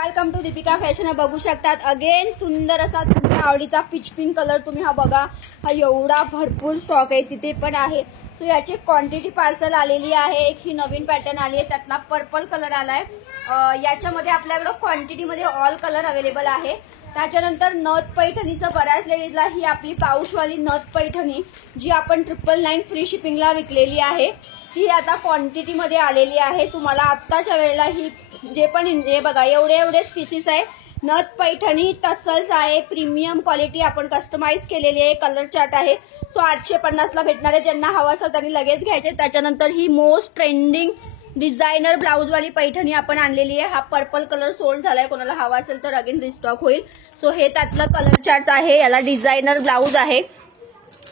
Welcome to Deepika fashion. बघू शकतात again सुंदर असा तुमच्या आवडीचा पिच पिंक कलर। तुम्ही हा बघा, हा एवढा भरपूर स्टॉक आहे, तिथे पण आहे। सो याची क्वांटिटी पार्सल आलेली आहे। एक ही नवीन पॅटर्न आली आहे, त्यातला पर्पल कलर आलाय। याच्यामध्ये आपल्याकडे क्वांटिटी मध्ये ऑल कलर अवेलेबल आहे। त्याच्यानंतर नथ पैठणीचं बऱ्याच लेडीजला ही आपली पाऊशवाली नथ पैठणी जी आपण 999 फ्री शिपिंगला विकलेली आहे, ती आता क्वांटिटी मध्ये आलेली आहे। तुम्हाला आत्ताच्या वेळेला ही जे पण हे बघा एवढे पीसेस आहे। नथ पैठणी टसल्स आहे, प्रीमियम क्वालिटी आपण कस्टमाइज केलेली आहे। कलर चार्ट आहे। सो 850 ला भेटणार आहे। ज्यांना हवा असेल त्यांनी लगेच घ्यायचे। त्याच्यानंतर ही मोस्ट ट्रेंडिंग डिझायनर ब्लाउज वाली पैठणी आपण आणलेली आहे। हा पर्पल कलर सोल्ड झालाय, कोणाला हवा असेल तर अगेन रिस्टॉक होईल। सो हे त्यातलं कलर चार्ट आहे। याला डिझायनर ब्लाउज आहे।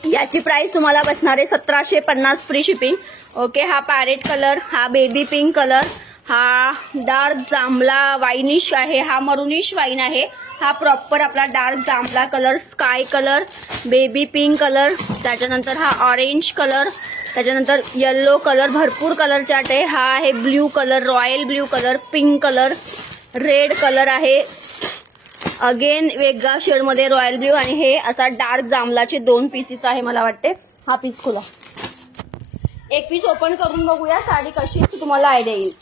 याची प्राइस तुम्हाला बसणार आहे 1750 फ्री शिपिंग। ओके, हा पॅरेट कलर, हा बेबी पिंक कलर, हा डार्क जांभळा वाईनिश आहे, हा मरुनिश वाईन आहे, हा प्रॉपर आपला डार्क जांभळा colour, sky colour, baby pink colour, त्याच्यानंतर हा ऑरेंज कलर, त्याच्यानंतर येलो कलर, भरपूर कलर चार्ट आहे। हा आहे blue colour, royal blue colour, pink colour, red colour आहे, अगेन वेगळा शेड मध्ये रॉयल ब्ल्यू, आणि हे असा डार्क जांभळाचे 2 पीसेस आहे। मला वाटते हा पीस खोला, एक पीस ओपन करून बघूया साडी कशी तुम्हाला आयडिया येईल।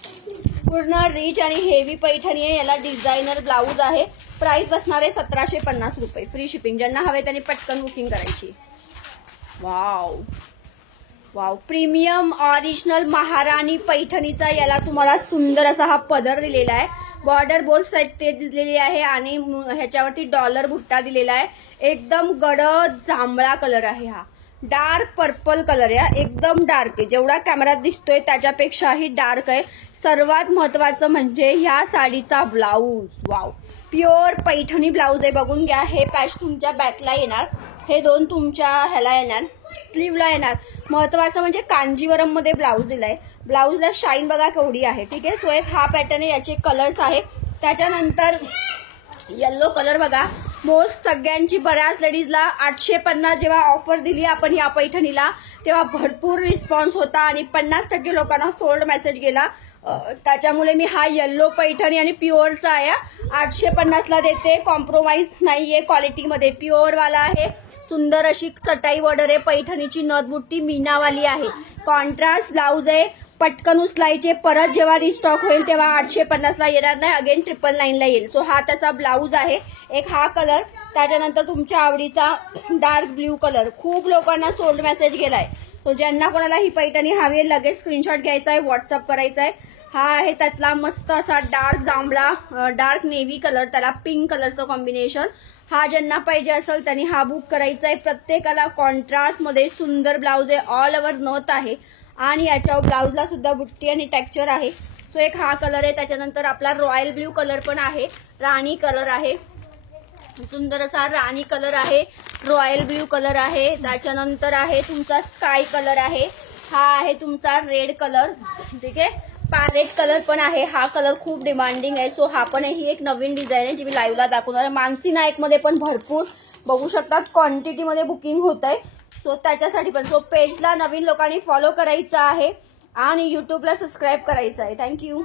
पूर्ण रिच आणि हेवी पैठणी आहे। याला डिझायनर ब्लाउज आहे। प्राइस बसणार आहे 1750 रुपये फ्री शिपिंग। ज्यांना हवे त्यांनी पटकन बुकिंग करायची। वाव वाव, प्रीमियम ओरिजिनल महाराणी पैठणीचा याला तुम्हाला सुंदर असा हा पदर दिलेला आहे। बॉर्डर बोथ साइड ते दिलेली आहे आणि ह्याच्यावरती डॉलर बुट्टा दिलेला आहे। एकदम गडद जांभळा कलर आहे। हा डार्क पर्पल कलर आहे, एकदम डार्क आहे। जेवढा कॅमेरात दिसतोय त्याच्यापेक्षाही डार्क आहे। सर्वात महत्वाचं म्हणजे ह्या साडीचा blouse, wow, pure Paithani blouse आहे। बघून घ्या, हे पॅच तुमच्या बॅकला येणार, हे 2 तुमच्या ह्याला येणार, स्लीवला येणार। महत्वाचं म्हणजे कांजीवरम मध्ये ब्लाऊज दिलाय। ब्लाऊजला शाईन बघा केवढी आहे। ठीक आहे, सो एक हा पॅटर्न आहे, याचे कलर्स आहे। त्याच्यानंतर येलो कलर बघा, मोस्ट सगळ्यांची बऱ्याच लेडीजला 850 जेव्हा ऑफर दिली आपण या पैठणीला तेव्हा भरपूर रिस्पॉन्स होता आणि 50% लोकांना सोल्ड मेसेज गेला। त्याच्यामुळे मी हा येलो पैठणी आणि प्युअरचा आहे 850 ला देते। कॉम्प्रोमाइज नाहीये क्वालिटीमध्ये, प्युअर वाला आहे। सुंदर अशी चटाई बॉर्डर आहे। पैठणीची नथबुट्टी मीनावाली आहे। कॉन्ट्रास्ट ब्लाउज आहे। पटकन उचलायचे, परत जेव्हा रिस्टॉक होईल तेव्हा 850 ला येणार नाही, अगेन 999 ला येईल। सो हा त्याचा ब्लाउज आहे। एक हा कलर, त्याच्यानंतर तुमच्या आवडीचा डार्क ब्ल्यू कलर। खूप लोकांना सोल्ड मेसेज गेलाय। तो ज्यांना कोणाला ही पैठणी हवी आहे लगेच स्क्रीनशॉट घ्यायचा आहे, व्हॉट्सअप करायचा आहे। हा आहे त्यातला मस्त असा डार्क जांभळा, डार्क नेव्ही कलर, त्याला पिंक कलरचं कॉम्बिनेशन। हा ज्यांना पाहिजे असेल त्यांनी हा बुक करायचा आहे। प्रत्येकाला कॉन्ट्रास्ट मध्ये सुंदर ब्लाउज आहे, ऑल ओव्हर नथ आहे आणि याच्या ब्लाउजला सुद्धा बुट्टी आणि टेक्स्चर आहे। सो एक हा कलर आहे। त्याच्यानंतर आपला रॉयल ब्ल्यू कलर पण आहे, राणी कलर आहे, सुंदर असा राणी कलर आहे, रॉयल ब्ल्यू कलर आहे। त्याच्यानंतर आहे तुमचा स्काय कलर आहे, हा आहे तुमचा रेड कलर। ठीक आहे, पॅरेट कलर पण आहे। हा कलर खूप डिमांडिंग आहे। सो हा पण ही एक नवीन डिझाईन आहे जी मी लाईव्हला दाखवणार आहे। मानसी नाईक मध्ये पण भरपूर बघू शकतात क्वांटिटी मध्ये बुकिंग होत आहे। सो त्याच्यासाठी पण सो पेजला नवीन लोकांनी फॉलो करायचं आहे आणि युट्यूबला सबस्क्राईब करायचं आहे। थँक्यू।